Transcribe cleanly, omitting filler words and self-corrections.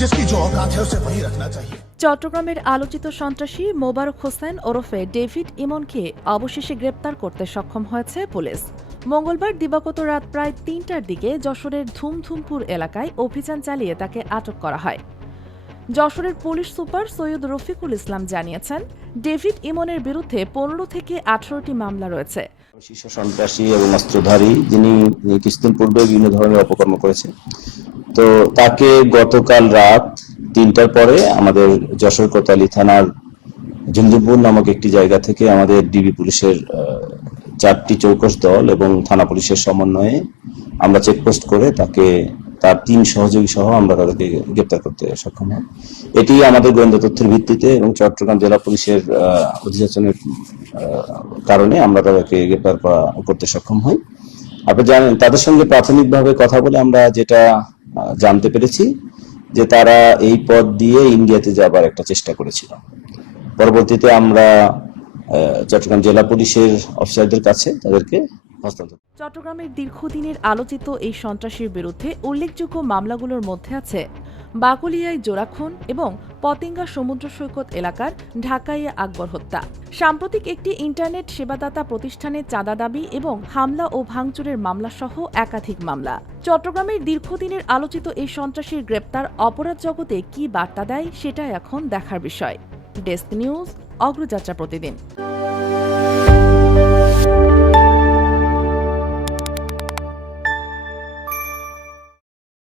जिसकी जो औकात है उसे वही रखना चाहिए। চট্টগ্রামের আলোচিত সন্ত্রাসী মোবারক হোসেন ওরফে ডেভিড ইমনকে অবশেষে গ্রেপ্তার করতে সক্ষম হয়েছে পুলিশ। মঙ্গলবার দিবাগত রাত প্রায় ৩টার দিকে যশোরের ধুমধুমপুর এলাকায় অভিযান চালিয়ে তাকে আটক করা হয়। যশোরের পুলিশ সুপার সৈয়দ রফিকুল ইসলাম জানিয়েছেন, ডেভিড ইমনের বিরুদ্ধে ১৫ থেকে ১৮টি মামলা রয়েছে। শীর্ষ সন্ত্রাসী এবং অস্ত্রধারী, যিনি কিছুদিন পূর্বে বিভিন্ন ধরনের অপকর্ম করেছে। তো তাকে গতকাল রাত ৩টার পরে আমাদের যশোর কোতোয়ালি থানার ঝুমঝুমপুর নামক একটি জায়গা থেকে আমাদের ডিবি পুলিশের ৪টি চৌকস দল এবং থানা পুলিশের সমন্বয়ে আমরা চেকপোস্ট করে তার ৩ সহযোগী সহ আমরা তাদেরকে গ্রেপ্তার করতে সক্ষম হই। এটি আমাদের গোয়েন্দা তথ্যের ভিত্তিতে এবং চট্টগ্রাম জেলা পুলিশের অধিযাচনের কারণে আমরা তাদেরকে গ্রেপ্তার করতে সক্ষম হই। আপনি জানেন, তাদের সঙ্গে প্রাথমিকভাবে কথা বলে আমরা যেটা জানতে পেরেছি যে তারা এই পথ দিয়ে ইন্ডিয়াতে যাবার একটা চেষ্টা করেছিল। পরবর্তীতে আমরা চট্টগ্রাম জেলা পুলিশের অফিসারদের কাছে তাদেরকে হস্তান্তর। চট্টগ্রামের দীর্ঘদিনের আলোচিত এই সন্ত্রাসীর বিরুদ্ধে উল্লেখযোগ্য মামলাগুলোর মধ্যে আছে বাকুলিয়ায় জোড়া খুন এবং পতেঙ্গা সমুদ্র সৈকত এলাকার ঢাকাইয়া আকবর হত্যা। সাম্প্রতিক একটি ইন্টারনেট সেবাদাতা প্রতিষ্ঠানে চাঁদা দাবি এবং হামলা ও ভাঙচুরের মামলাসহ একাধিক মামলা। চট্টগ্রামের দীর্ঘদিনের আলোচিত এই সন্ত্রাসীর গ্রেপ্তার অপরাধ জগতে কি বার্তা দেয় সেটাই এখন দেখার বিষয়। ডেস্ক নিউজ, অগ্রযাত্রা প্রতিদিন।